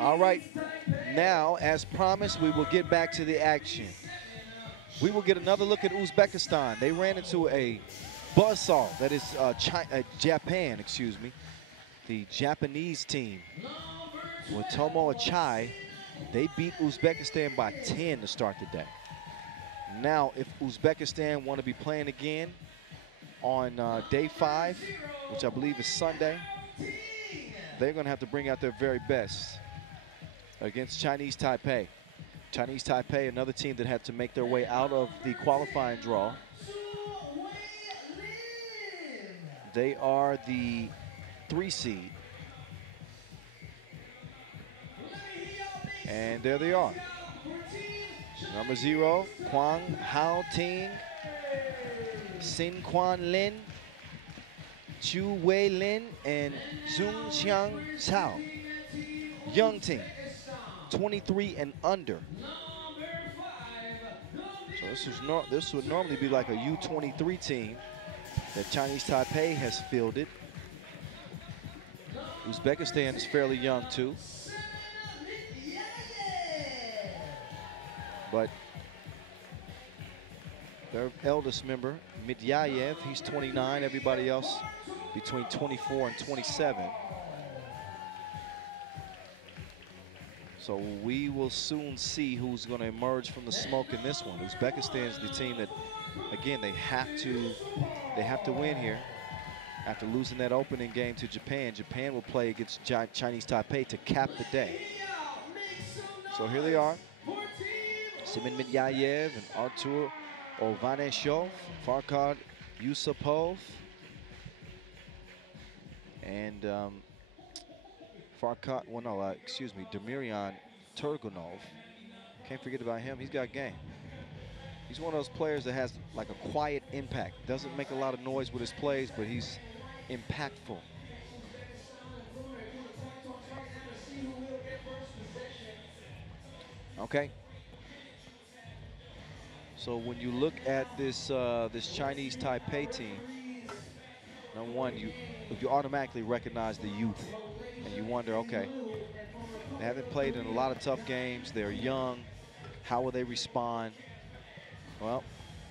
All right, now, as promised, we will get back to the action. We will get another look at Uzbekistan. They ran into a buzzsaw, that is Japan, excuse me. The Japanese team with Tomo Achai, they beat Uzbekistan by 10 to start the day. Now, if Uzbekistan want to be playing again on day 5, which I believe is Sunday, they're going to have to bring out their very best against Chinese Taipei. Chinese Taipei, another team that had to make their way out of the qualifying draw. They are the 3 seed. And there they are. Number 0, Kwang Hao Ting, Sin Quan Lin, Chu Wei Lin, and Zhong Xiang Cao. Young team, 23 and under. So this would normally be like a U23 team that Chinese Taipei has fielded. Uzbekistan is fairly young too. But their eldest member, Midyayev, he's 29. Everybody else between 24 and 27. So we will soon see who's going to emerge from the smoke in this one. Uzbekistan is the team that, again, they have to win here. After losing that opening game to Japan, Japan will play against Chinese Taipei to cap the day. So here they are. Simin Midyayev and Arturo Van Oshev, Farkhad Yusupov, and Demirian Turgunov. Can't forget about him. He's got game. He's one of those players that has like a quiet impact. Doesn't make a lot of noise with his plays, but he's impactful. Okay. So when you look at this this Chinese Taipei team, number one, you automatically recognize the youth, and you wonder, okay, they haven't played in a lot of tough games. They're young. How will they respond? Well,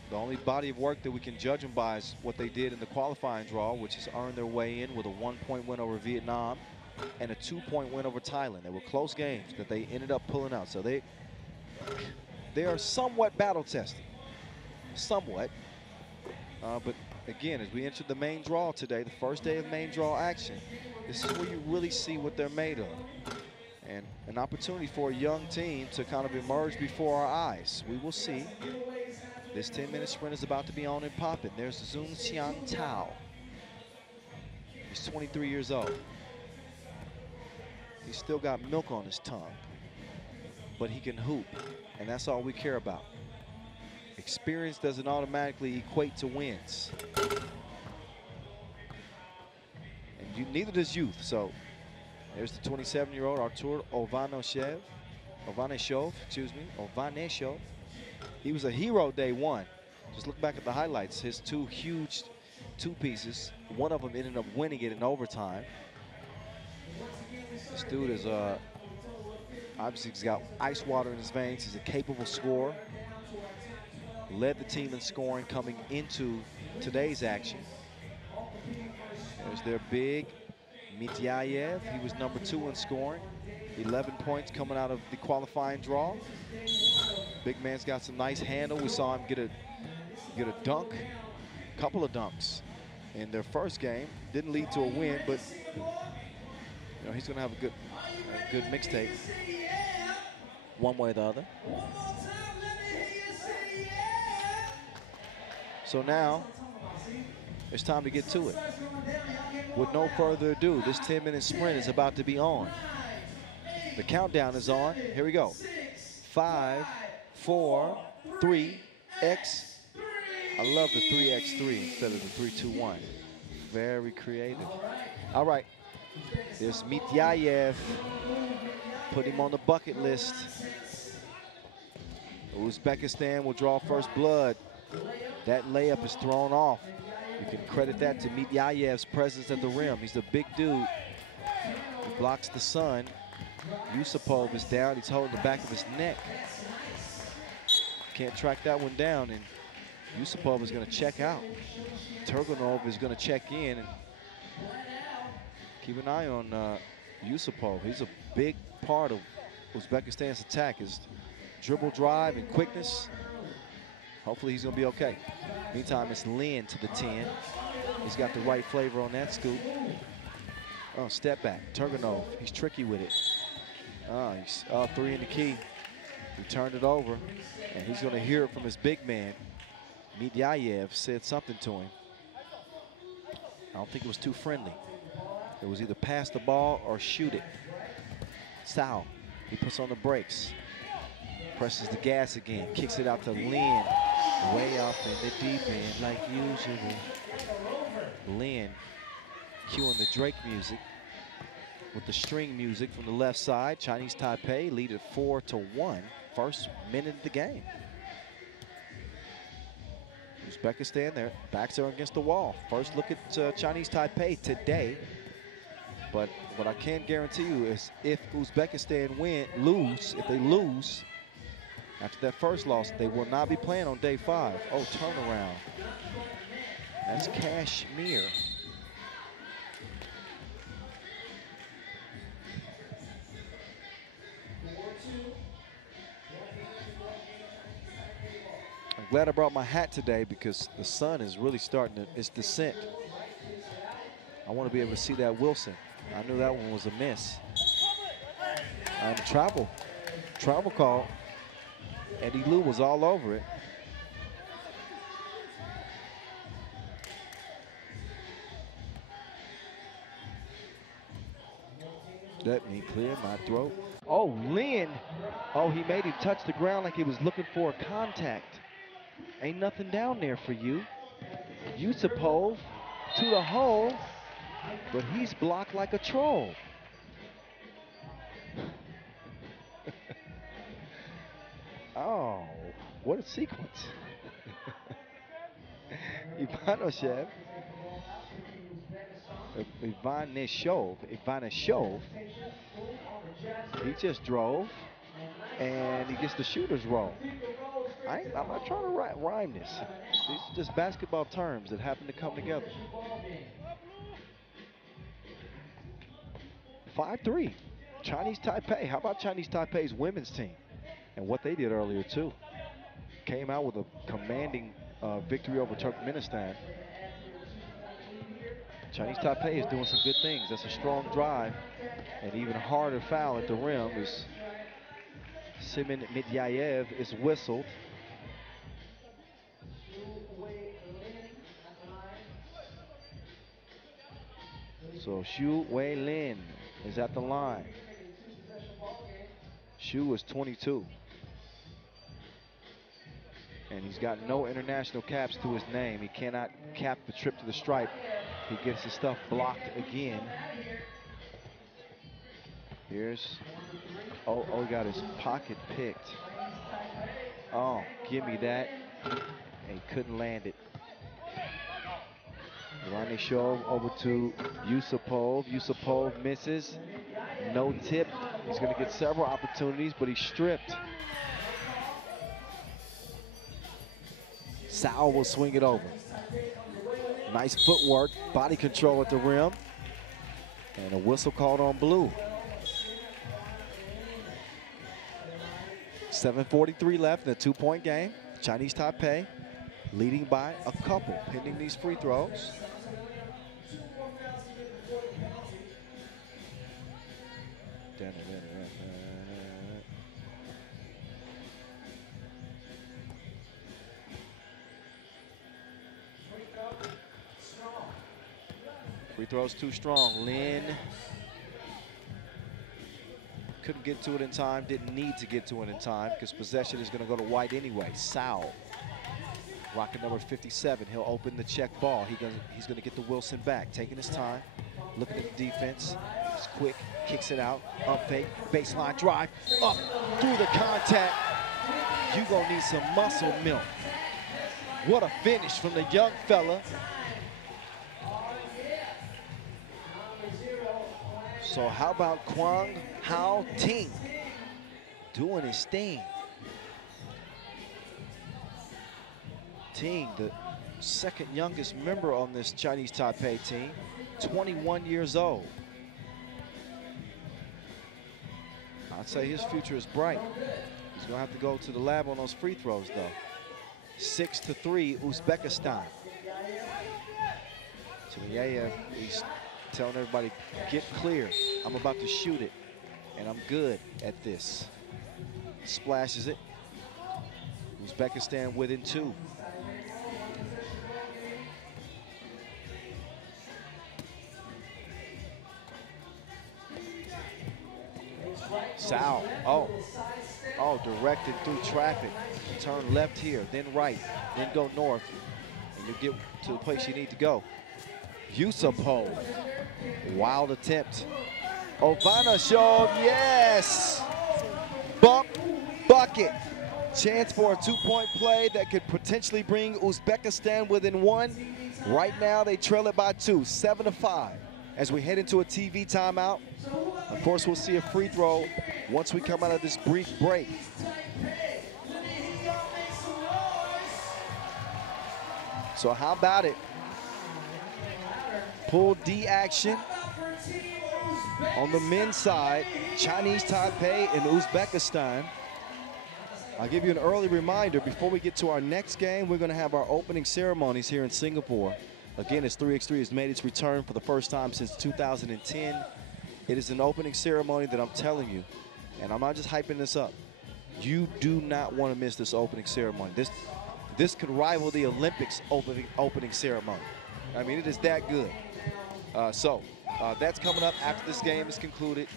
the only body of work that we can judge them by is what they did in the qualifying draw, which has earned their way in with a 1-point win over Vietnam and a 2-point win over Thailand. They were close games that they ended up pulling out. So they are somewhat battle tested, somewhat. But again, as we enter the main draw today, the first day of main draw action, this is where you really see what they're made of. And an opportunity for a young team to kind of emerge before our eyes. We will see. This 10-minute sprint is about to be on and popping. There's Zhong Xiang Cao. He's 23 years old. He's still got milk on his tongue, but he can hoop, and that's all we care about. Experience doesn't automatically equate to wins. And neither does youth. So there's the 27-year-old Arturo Van Oshev, excuse me, Van Oshev. He was a hero day 1. Just look back at the highlights. His 2 huge two-pieces. One of them ended up winning it in overtime. This dude is obviously he's got ice water in his veins. He's a capable scorer. Led the team in scoring coming into today's action. There's their big Midyayev. He was number 2 in scoring. 11 points coming out of the qualifying draw. Big man's got some nice handle. We saw him get a dunk, couple of dunks in their first game. Didn't lead to a win, but you know, he's gonna have a good mixtape one way or the other. So now it's time to get to it. With no further ado, this 10-minute sprint is about to be on. The countdown is on. Here we go. 5, 4, 3, X. I love the 3x3 instead of the 3-2-1. Very creative. All right. There's Midyayev. Put him on the bucket list. Uzbekistan will draw first blood. That layup is thrown off. You can credit that to Midyayev's presence at the rim. He's a big dude. He blocks the sun. Yusupov is down. He's holding the back of his neck. Can't track that one down, and Yusupov is going to check out. Turgunov is going to check in. And keep an eye on Yusupov. He's a big part of Uzbekistan's attack. His dribble drive and quickness. Hopefully he's going to be okay. Meantime, it's Lin to the 10. He's got the right flavor on that scoop. Oh, step back. Turgunov, he's tricky with it. He's 3 in the key. He turned it over, and he's going to hear it from his big man. Medyayev said something to him. I don't think it was too friendly. It was either pass the ball or shoot it. Sao, he puts on the brakes. Presses the gas again, kicks it out to Lin. Way off in the deep end like usual. Lin cueing the Drake music with the string music from the left side. Chinese Taipei lead at 4-1. First minute of the game. Uzbekistan, their backs are against the wall. First look at Chinese Taipei today. But what I can guarantee you is if Uzbekistan if they lose, after that first loss, they will not be playing on day 5. Oh, turnaround. That's Kashmir. I'm glad I brought my hat today because the sun is really starting its descent. I want to be able to see that Wilson. I knew that one was a miss. And travel call. Eddie Liu was all over it. Let me clear my throat. Oh, Lin. Oh, he made him touch the ground like he was looking for a contact. Ain't nothing down there for you. Yusupov to the hole, but he's blocked like a troll. Oh, what a sequence. Ivanishov. Ivanishov. He just drove, and he gets the shooter's roll. I'm not trying to rhyme this. These are just basketball terms that happen to come together. 5-3. Chinese Taipei. How about Chinese Taipei's women's team? And what they did earlier, too. Came out with a commanding victory over Turkmenistan. Chinese Taipei is doing some good things. That's a strong drive. And even harder foul at the rim is Simon Medyayev is whistled. So Xu Weilin is at the line. Xu is 22. And he's got no international caps to his name. He cannot cap the trip to the stripe. He gets his stuff blocked again. Here's, oh, he got his pocket picked. Oh, give me that. And he couldn't land it. Ivanishov over to Yusupov. Yusupov misses. No tip. He's going to get several opportunities, but he's stripped. Sao will swing it over. Nice footwork, body control at the rim. And a whistle called on blue. 7:43 left in a 2-point game. Chinese Taipei leading by a couple, pending these free throws. Free throws too strong. Lin couldn't get to it in time, didn't need to get to it in time because possession is going to go to White anyway. Sao, rocking number 57. He'll open the check ball. He's going to get the Wilson back, taking his time, looking at the defense. He's quick, kicks it out, up fake, baseline drive, up through the contact. You're going to need some muscle milk. What a finish from the young fella. So how about Kwang Hao Ting doing his thing? Ting, the second youngest member on this Chinese Taipei team, 21 years old. I'd say his future is bright. He's gonna have to go to the lab on those free throws though. 6-3 Uzbekistan. So yeah, he's telling everybody, get clear. I'm about to shoot it, and I'm good at this. Splashes it. Uzbekistan within 2. Sao, oh, directed through traffic. Turn left here, then right, then go north, and you get to the place you need to go. Yusupo, wild attempt. Oh, Van Oshev, yes! Bump, bucket. Chance for a 2-point play that could potentially bring Uzbekistan within 1. Right now, they trail it by 2, 7-5. As we head into a TV timeout, of course, we'll see a free throw once we come out of this brief break. So how about it? Pull D action on the men's side, Chinese Taipei and Uzbekistan. I'll give you an early reminder before we get to our next game. We're going to have our opening ceremonies here in Singapore. Again, as 3x3 has made its return for the first time since 2010. It is an opening ceremony that I'm telling you, and I'm not just hyping this up. You do not want to miss this opening ceremony. This could rival the Olympics opening ceremony. I mean, it is that good. So that's coming up after this game is concluded.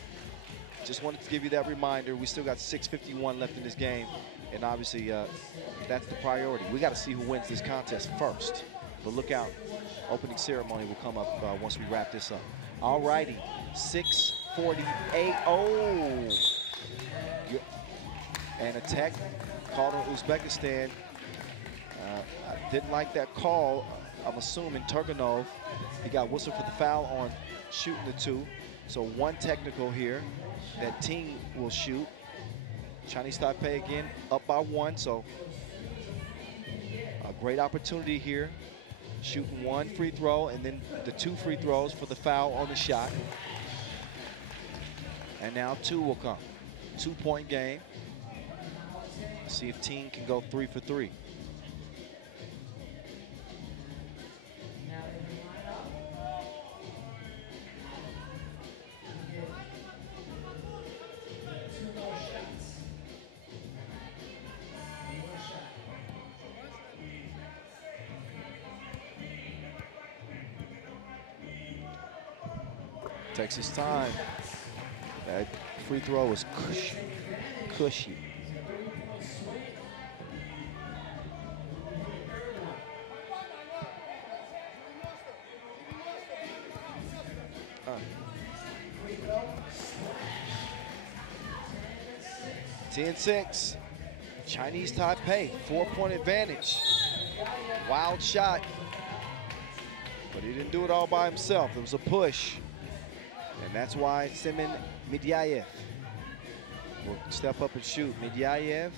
Just wanted to give you that reminder. We still got 6:51 left in this game, and obviously that's the priority. We got to see who wins this contest first. But look out, opening ceremony will come up once we wrap this up. All righty, 6:48. Oh, and a tech called on Uzbekistan. I didn't like that call. I'm assuming Turganov, he got whistled for the foul on shooting the 2. So 1 technical here that Ting will shoot. Chinese Taipei again up by 1, so a great opportunity here. Shooting 1 free throw and then the 2 free throws for the foul on the shot. And now 2 will come. 2-point game. See if Ting can go 3 for 3. Takes his time. That free throw was cushy. (10-6). Chinese Taipei, 4-point advantage. Wild shot, but he didn't do it all by himself. It was a push. And that's why Semen Medyayev will step up and shoot. Medyayev,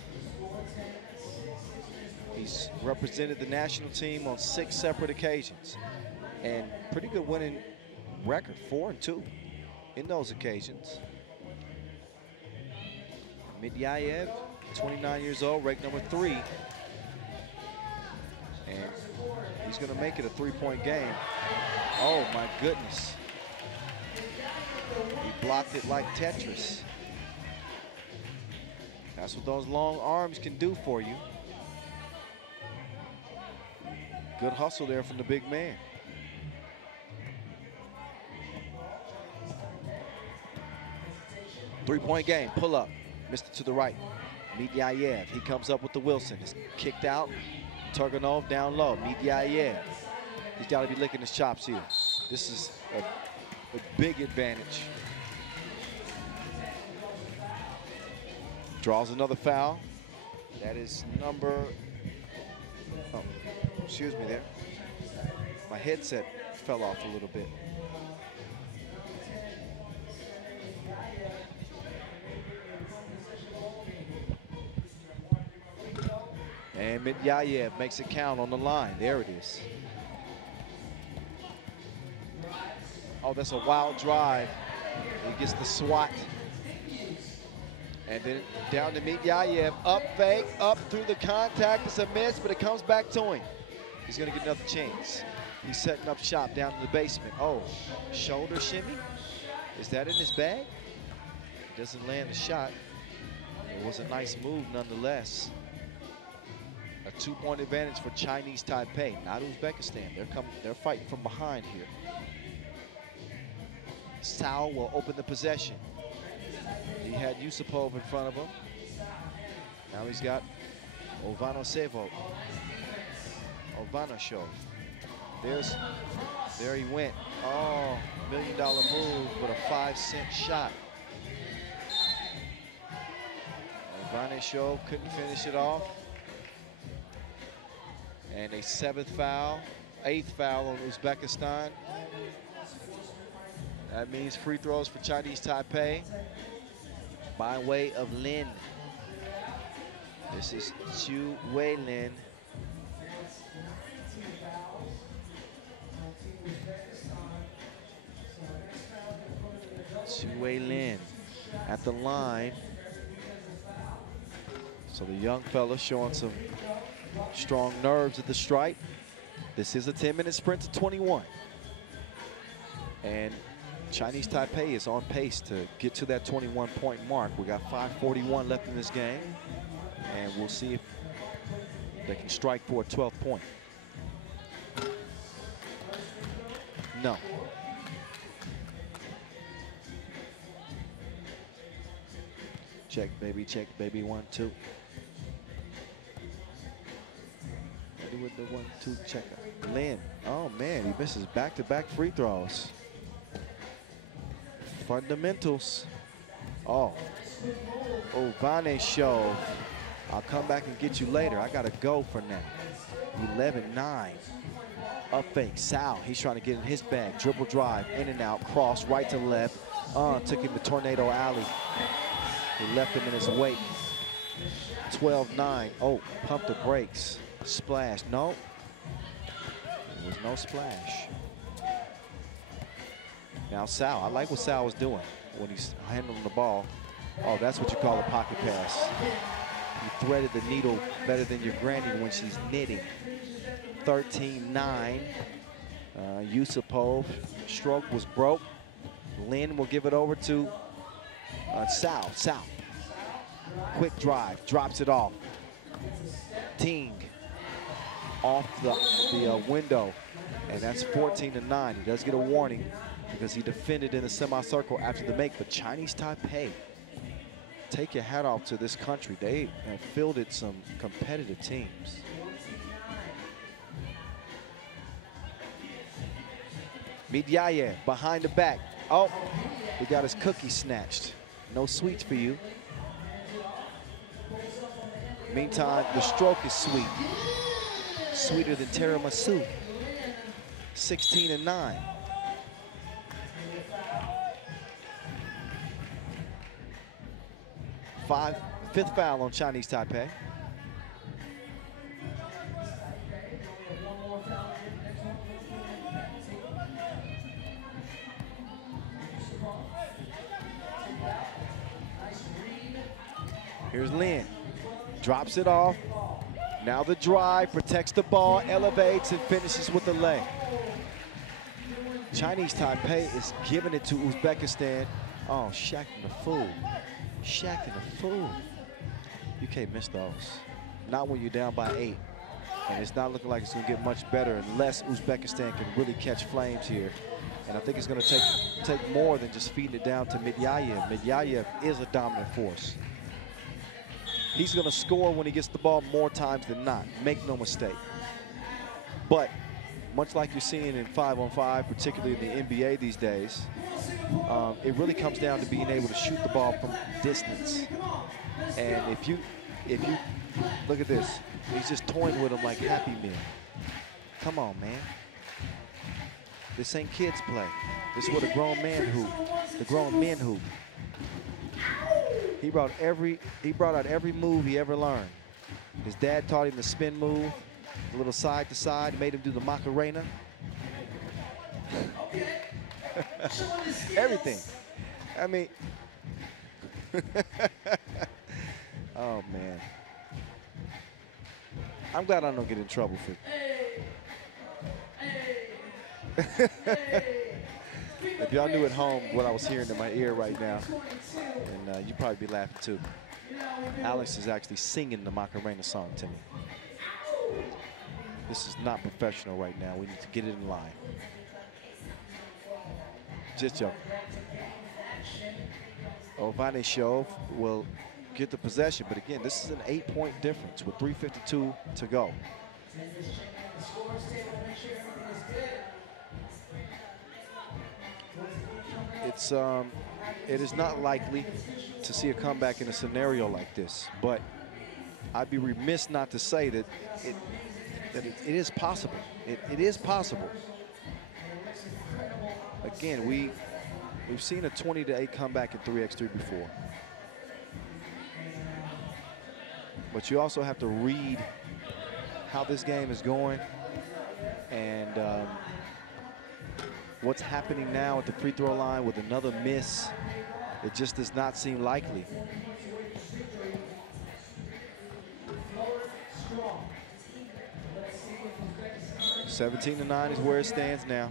he's represented the national team on 6 separate occasions. And pretty good winning record, 4-2 in those occasions. Medyayev, 29 years old, ranked number 3. And he's gonna make it a 3-point game. Oh my goodness. He blocked it like Tetris. That's what those long arms can do for you. Good hustle there from the big man. Three-point game, pull up. Missed it to the right. Medyayev, he comes up with the Wilson. It's kicked out. Turganov down low. Medyayev, he's got to be licking his chops here. This is a big advantage. Draws another foul. That is number, oh, excuse me there. My headset fell off a little bit. And Medyayev makes it count on the line. There it is. Oh, that's a wild drive. He gets the swat. And then down to Medyayev. Up fake, up through the contact. It's a miss, but it comes back to him. He's going to get another chance. He's setting up shop down in the basement. Oh, shoulder shimmy? Is that in his bag? He doesn't land the shot. It was a nice move nonetheless. A 2-point advantage for Chinese Taipei, not Uzbekistan. They're fighting from behind here. Cao will open the possession. He had Yusupov in front of him. Now he's got Van Oshev. Van Oshev. There he went. Oh, $1 million move with a 5-cent shot. Van Oshev couldn't finish it off. And a 8th foul on Uzbekistan. That means free throws for Chinese Taipei by way of Lin. This is Chu Wei Lin. Chu Wei Lin at the line. So the young fella showing some strong nerves at the stripe. This is a 10-minute sprint to 21. And Chinese Taipei is on pace to get to that 21-point mark. We got 5:41 left in this game. And we'll see if they can strike for a 12th point. No. Check, baby, 1, 2. With the 1-2 checker. Lin, oh man, he misses back-to-back free throws. Fundamentals. Oh, Van Oshev. I'll come back and get you later. I gotta go for now. 11-9. Up fake, Cao. He's trying to get in his bag. Dribble drive, in and out, cross, right to left. Took him to Tornado Alley. He left him in his wake. 12-9. Oh, pump the brakes. Splash, no. There was no splash. Now Cao, I like what Cao was doing when he's handling the ball. Oh, that's what you call a pocket pass. He threaded the needle better than your granny when she's knitting. 13-9. Yusupov, stroke was broke. Lin will give it over to Cao. Quick drive, drops it off. Ting off the window, and that's 14-9. He does get a warning because he defended in the semicircle after the make. But Chinese Taipei, take your hat off to this country. They have fielded some competitive teams. Medyayev behind the back. Oh, he got his cookie snatched. No sweets for you. Meantime, the stroke is sweet. Sweeter than tiramisu. 16-9. Fifth foul on Chinese Taipei. Here's Lin. Drops it off. Now the drive, protects the ball, elevates, and finishes with the lay. Chinese Taipei is giving it to Uzbekistan. Oh, shacking the fool. Shacking the fool. You can't miss those. Not when you're down by 8. And it's not looking like it's going to get much better unless Uzbekistan can really catch flames here. And I think it's going to take more than just feeding it down to Medyayev. Medyayev is a dominant force. He's going to score when he gets the ball more times than not. Make no mistake. But much like you're seeing in 5-on-5, particularly in the NBA these days, it really comes down to being able to shoot the ball from distance. And if you look at this, he's just toying with him like Happy Meal. Come on, man. This ain't kids play. This is what a grown man hoop. The grown men hoop. He brought out every move he ever learned. His dad taught him the spin move, a little side to side, made him do the Macarena. Everything. I mean, oh man. I'm glad I don't get in trouble for if y'all knew at home what I was hearing in my ear right now, and you'd probably be laughing too. Alex is actually singing the Macarena song to me. This is not professional right now. We need to get it in line. Just joking. Van Oshev will get the possession, but again, this is an 8-point difference with 3:52 to go. It is not likely to see a comeback in a scenario like this, but I'd be remiss not to say that it is possible. It is possible. Again, we've seen a 20-8 comeback in 3x3 before. But you also have to read how this game is going and what's happening now at the free throw line with another miss. It just does not seem likely. (17-9) is where it stands now.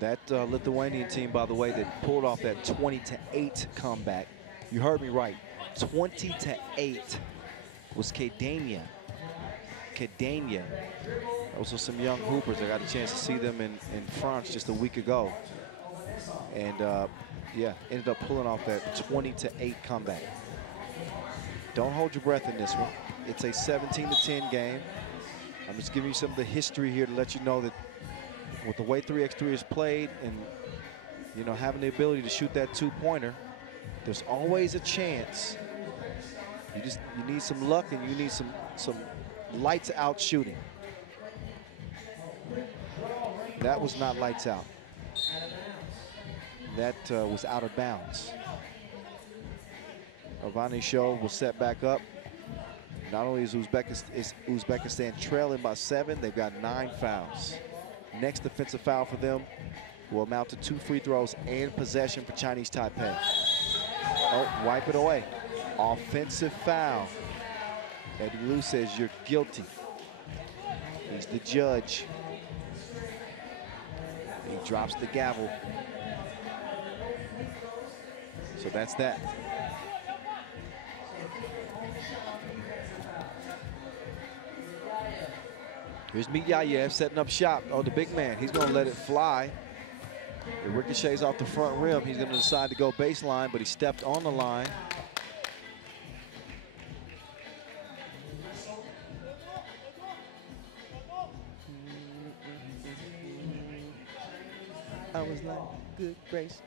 That Lithuanian team, by the way, that pulled off that 20-8 comeback. You heard me right. 20-8 was Kedania. Those are some young hoopers. I got a chance to see them in France just a week ago. And yeah, ended up pulling off that 20-8 comeback. Don't hold your breath in this one. It's a 17-10 game. I'm just giving you some of the history here to let you know that with the way 3x3 is played and, you know, having the ability to shoot that two-pointer, there's always a chance. You need some luck and you need some lights out shooting. That was not lights out. That was out of bounds. Van Oshev will set back up. Not only is Uzbekistan trailing by 7, they've got 9 fouls. Next defensive foul for them will amount to 2 free throws and possession for Chinese Taipei. Oh, wipe it away. Offensive foul. Eddie Liu says you're guilty. He's the judge. He drops the gavel. So that's that. Here's Mityayev setting up shop. Oh, the big man. He's going to let it fly. It ricochets off the front rim. He's going to decide to go baseline, but he stepped on the line. I was like, good grace.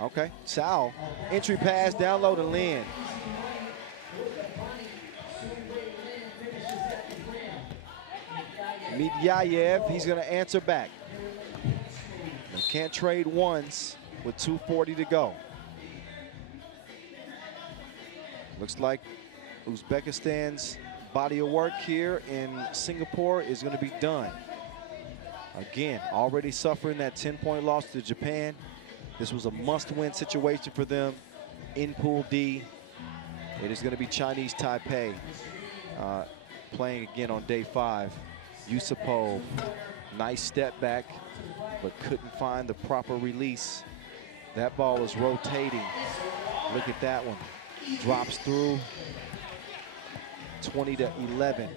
Okay, Sal. Entry pass, down low to Lin. Mityayev, he's going to answer back. They can't trade ones with 2:40 to go. Looks like Uzbekistan's body of work here in Singapore is going to be done. Again, already suffering that 10-point loss to Japan. This was a must-win situation for them in Pool D. It is going to be Chinese Taipei playing again on day 5. Yusupov, nice step back, but couldn't find the proper release. That ball is rotating. Look at that one. Drops through. 20-11.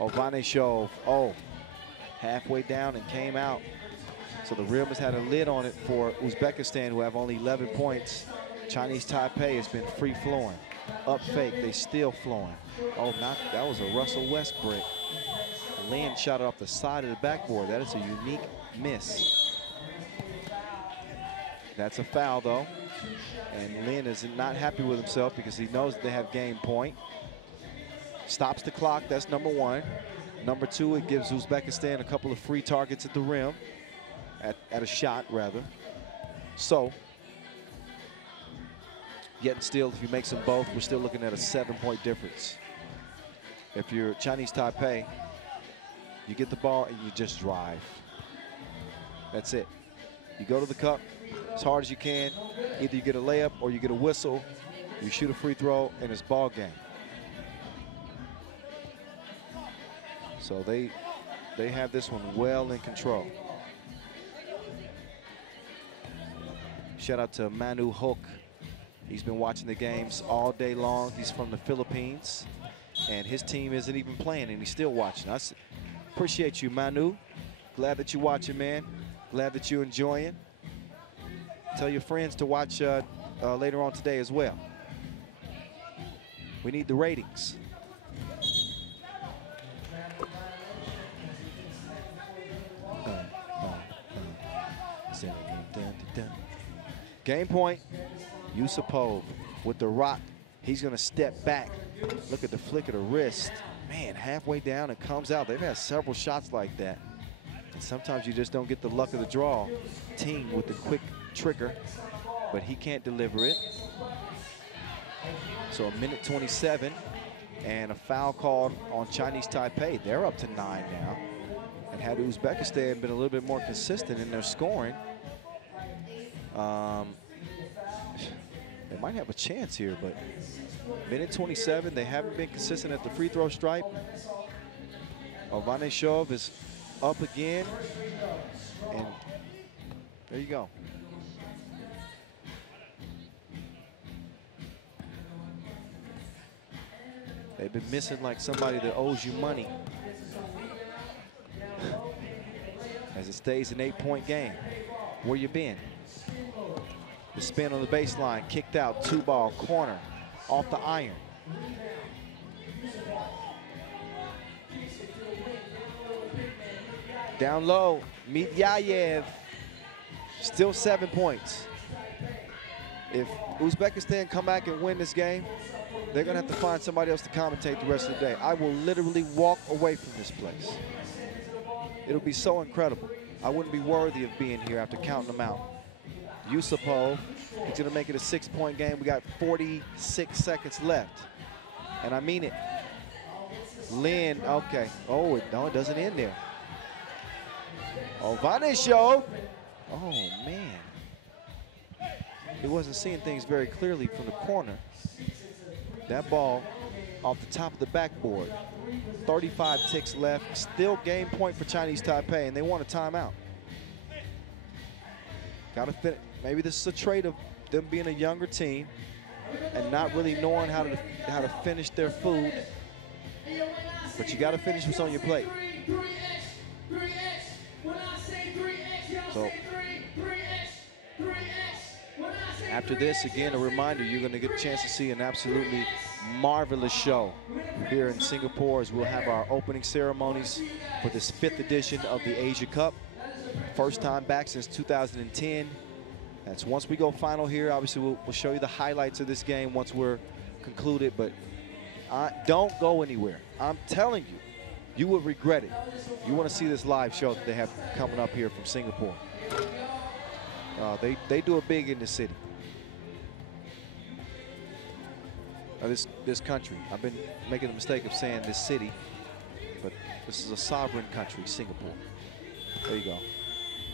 Van Oshev, oh, halfway down and came out. So the rim has had a lid on it for Uzbekistan, who have only 11 points. Chinese Taipei has been free-flowing. Up fake, they still flowing. Oh, that was a Russell West brick. Lin shot it off the side of the backboard. That is a unique miss. That's a foul, though. And Lin is not happy with himself because he knows they have game point. Stops the clock, that's number 1. Number 2, it gives Uzbekistan a couple of free targets at the rim. at a shot, rather. So, yet and still, if you make them both, we're still looking at a 7-point difference. If you're Chinese Taipei, you get the ball and you just drive. That's it. You go to the cup as hard as you can. Either you get a layup or you get a whistle. You shoot a free throw, and it's ball game. So they have this one well in control. Shout out to Manu Hook. He's been watching the games all day long. He's from the Philippines, and his team isn't even playing, and he's still watching. I appreciate you, Manu. Glad that you're watching, man. Glad that you're enjoying. Tell your friends to watch later on today as well. We need the ratings. Game point, Yusupov with the rock. He's going to step back. Look at the flick of the wrist. Man, halfway down and comes out. They've had several shots like that. And sometimes you just don't get the luck of the draw. Ting with the quick trigger, but he can't deliver it. So a minute 27 and a foul called on Chinese Taipei. They're up to 9 now. And had Uzbekistan been a little bit more consistent in their scoring, they might have a chance here, but minute 27, they haven't been consistent at the free throw stripe. Van Oshev is up again, and there you go. They've been missing like somebody that owes you money. As it stays an 8-point game. Where you been? The spin on the baseline, kicked out, 2-ball, corner, off the iron. Down low, Mityayev, still 7 points. If Uzbekistan come back and win this game, they're gonna have to find somebody else to commentate the rest of the day. I will literally walk away from this place. It'll be so incredible. I wouldn't be worthy of being here after counting them out. Yusupov, he's gonna make it a 6-point game. We got 46 seconds left. And I mean it. Lin, okay. Oh, no, it doesn't end there. Oh, Van Oshev. Oh, man. He wasn't seeing things very clearly from the corner. That ball off the top of the backboard. 35 ticks left. Still game point for Chinese Taipei, and they want a timeout. Gotta fit. Maybe this is a trait of them being a younger team and not really knowing how to finish their food. But you got to finish what's on your plate. So after this, again, a reminder, you're going to get a chance to see an absolutely marvelous show here in Singapore as we'll have our opening ceremonies for this 5th edition of the Asia Cup. First time back since 2010. That's once we go final here. Obviously, we'll show you the highlights of this game once we're concluded, but don't go anywhere. I'm telling you, you will regret it. You want to see this live show that they have coming up here from Singapore. They do it big in this city. This country. I've been making the mistake of saying this city, but this is a sovereign country, Singapore. There you go.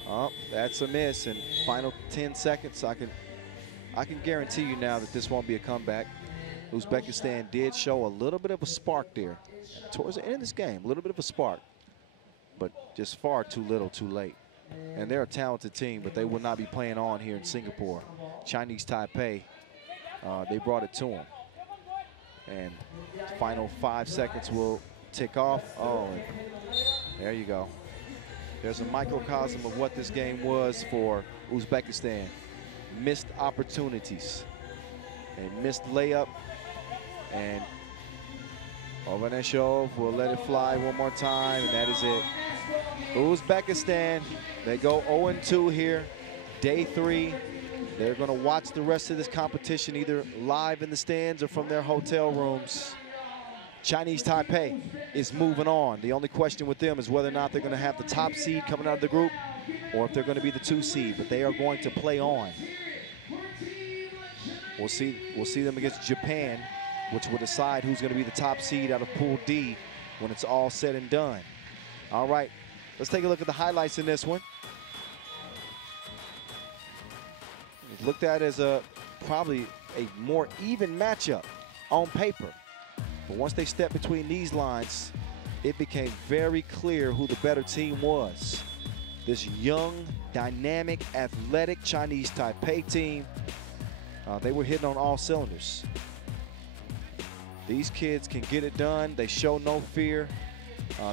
Oh, that's a miss. And final 10 seconds. I can guarantee you now that this won't be a comeback. Uzbekistan did show a little bit of a spark there towards the end of this game. A little bit of a spark, but just far too little, too late. And they're a talented team, but they will not be playing on here in Singapore. Chinese Taipei, they brought it to them. And final 5 seconds will tick off. Oh, there you go. There's a microcosm of what this game was for Uzbekistan. Missed opportunities. A missed layup. And Van Oshev will let it fly one more time, and that is it. Uzbekistan, they go 0-2 here. Day 3. They're going to watch the rest of this competition either live in the stands or from their hotel rooms. Chinese Taipei is moving on. The only question with them is whether or not they're going to have the top seed coming out of the group or if they're going to be the 2 seed, but they are going to play on. We'll see them against Japan, which will decide who's going to be the top seed out of Pool D when it's all said and done. All right, let's take a look at the highlights in this one. It's looked at as probably a more even matchup on paper. But once they stepped between these lines, it became very clear who the better team was. This young, dynamic, athletic Chinese Taipei team, they were hitting on all cylinders. These kids can get it done. They show no fear.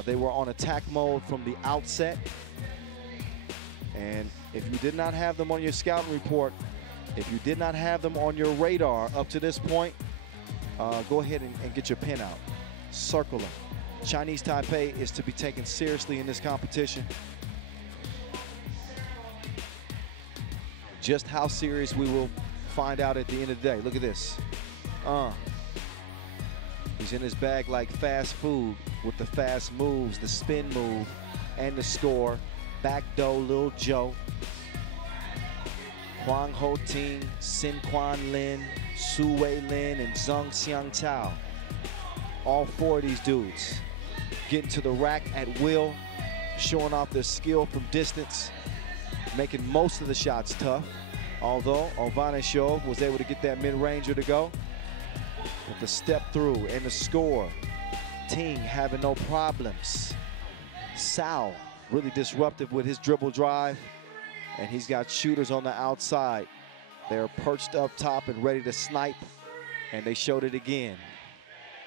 They were on attack mode from the outset. And if you did not have them on your scouting report, if you did not have them on your radar up to this point, go ahead and get your pen out. Circle them. Chinese Taipei is to be taken seriously in this competition. Just how serious we will find out at the end of the day. Look at this. He's in his bag like fast food with the fast moves, the spin move, and the score. Back door, Lil Joe. Huang Ho Ting, Sin Quan Lin, Su Wei Lin, and Zhang Xiang Tao. All 4 of these dudes getting to the rack at will, showing off their skill from distance, making most of the shots tough. Although Van Oshev was able to get that mid-ranger to go. With the step through and the score, Ting having no problems. Sao really disruptive with his dribble drive, and he's got shooters on the outside. They're perched up top and ready to snipe, and they showed it again.